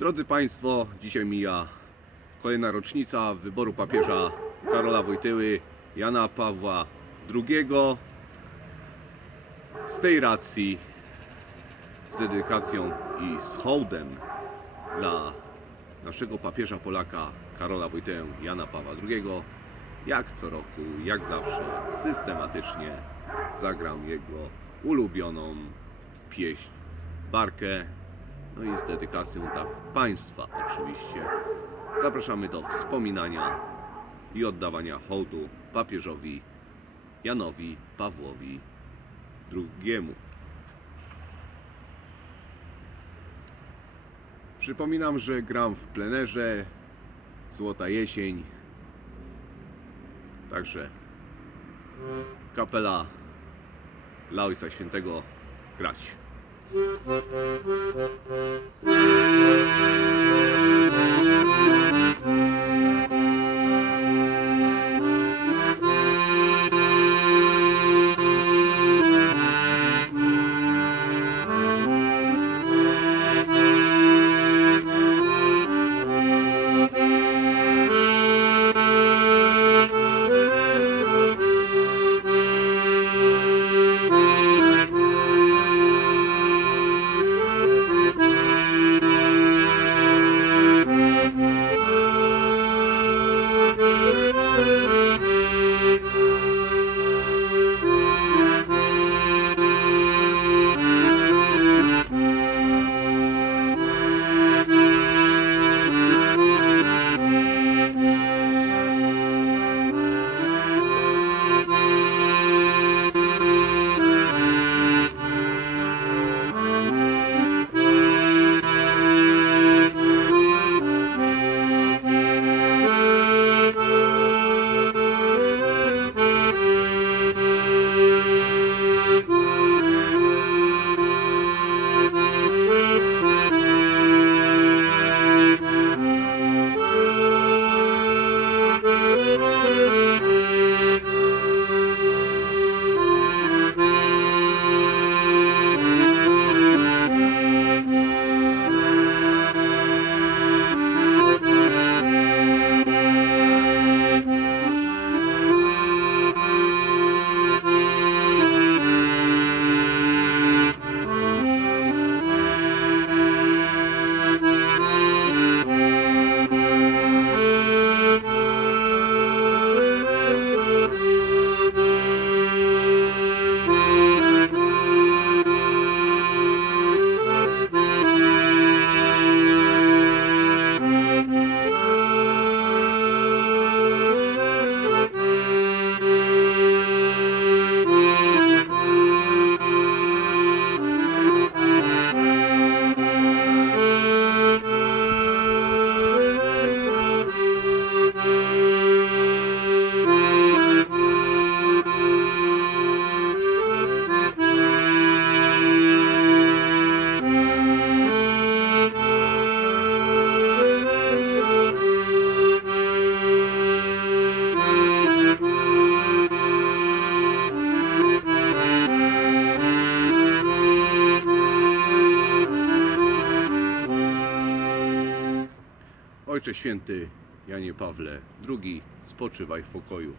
Drodzy Państwo, dzisiaj mija kolejna rocznica wyboru papieża Karola Wojtyły, Jana Pawła II. Z tej racji, z dedykacją i z hołdem dla naszego papieża Polaka Karola Wojtyłę Jana Pawła II, jak co roku, jak zawsze, systematycznie zagram jego ulubioną pieśń Barkę. No i z dedykacją dla Państwa oczywiście. Zapraszamy do wspominania i oddawania hołdu papieżowi Janowi Pawłowi II. Przypominam, że gram w plenerze Złota Jesień. Także kapela dla Ojca Świętego grać. Thank you. Ojcze Święty Janie Pawle II, spoczywaj w pokoju.